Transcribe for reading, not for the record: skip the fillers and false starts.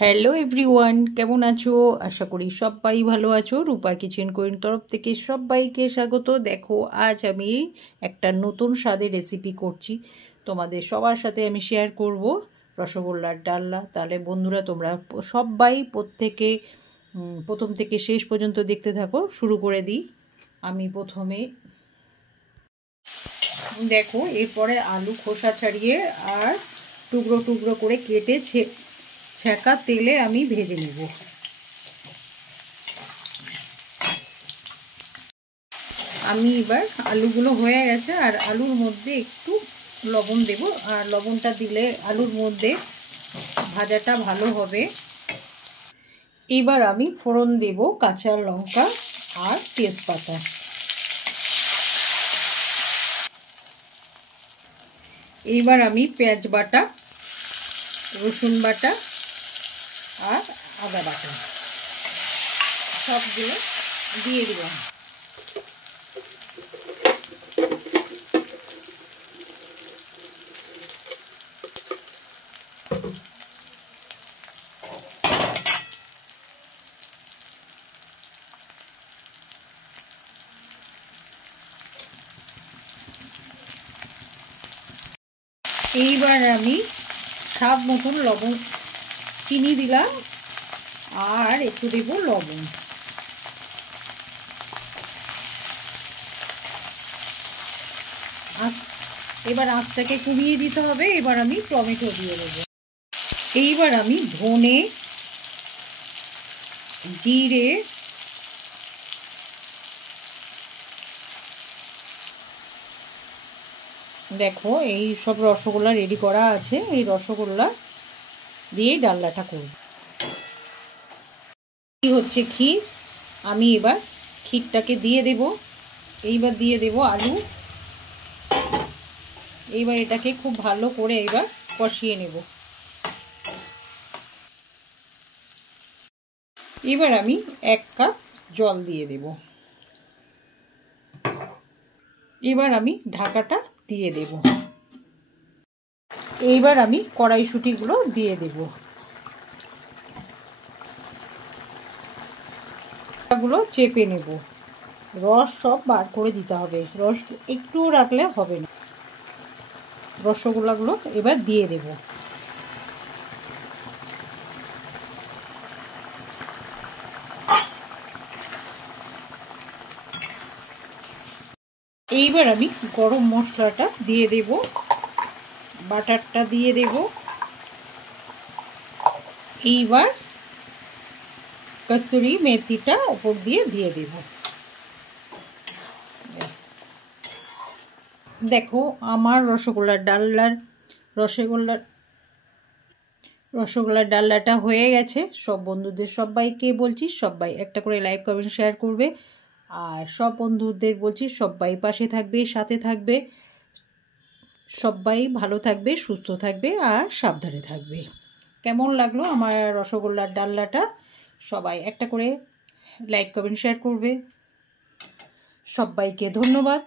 Hello everyone, কেমন আছো? আশা করি সবাই ভালো আছো। রূপা কিচেন কোয়ের তরফ থেকে সবাইকে স্বাগত। দেখো, আজ আমি একটা নতুন স্বাদের রেসিপি করছি, তোমাদের সবার সাথে আমি শেয়ার করব রসগোল্লার ডালনা। তাহলে বন্ধুরা, তোমরা সবাই প্রথম থেকে শেষ পর্যন্ত দেখতে থাকো। শুরু করে দিই। আমি প্রথমে দেখো, এরপরে আলু খোসা ছাড়িয়ে আর টুকরো টুকরো করে কেটে ছ্যাঁকা তেলে আমি ভেজে নেব। আমি এবার আলুগুলো হয়ে গেছে, আর আলুর মধ্যে একটু লবণ দেব, আর লবণটা দিলে আলুর মধ্যে ভাজাটা ভালো হবে। এবার আমি ফোড়ন দেব কাঁচা লঙ্কা আর তেজপাতা। এইবার আমি পেঁয়াজ বাটা, রসুন বাটা আর আদা বাটা সবগুলো দিয়ে দিলাম। এইবার আমি স্বাদ মতন লবণ, চিনি দিলাম, আর একটু দেব লবণ। এবার আঁচটাকে কমিয়ে দিতে হবে। এবার আমি টমেটো দিয়ে দেবো। এইবার আমি ধনে, জিরে, দেখো এই সব রসগোল্লা রেডি করা আছে। এই রসগোল্লা দিয়ে ডালনাটা করব। কি হচ্ছে ক্ষীর, আমি এবার ক্ষীরটাকে দিয়ে দেব। এইবার দিয়ে দেব আলু। এইবার এটাকে খুব ভালো করে এবার কষিয়ে নেব। এবার আমি 1 কাপ জল দিয়ে দেব। এবার আমি ঢাকাটা দিয়ে দেব। এইবার আমি কড়াইশুঁটিগুলো দিয়ে দেব। গুলো চেপে নেব। রস সব বার করে দিতে হবে, রস একটুও রাখলে হবে না। রসগোল্লাগুলো এবার দিয়ে দেব। এইবার আমি গরম মশলাটা দিয়ে দেব, বাটারটা দিয়ে দেব। এইবার কসুরি মেথিটা উপর দিয়ে দেব। দেখো, আমার রসগোল্লার ডালনাটা হয়ে গেছে। সব বন্ধুদের সবাইকে বলছি, সবাই একটা করে লাইক কমেন্ট শেয়ার করবে। আর সব বন্ধুদের বলছি, সবাই পাশে থাকবে, সাথে থাকবে। সবাই ভালো থাকবে, সুস্থ থাকবে আর সাবধানে থাকবে। কেমন লাগলো আমার রসগোল্লার ডালনাটা? সবাই একটা করে লাইক কমেন্ট শেয়ার করবে। সবাইকে ধন্যবাদ।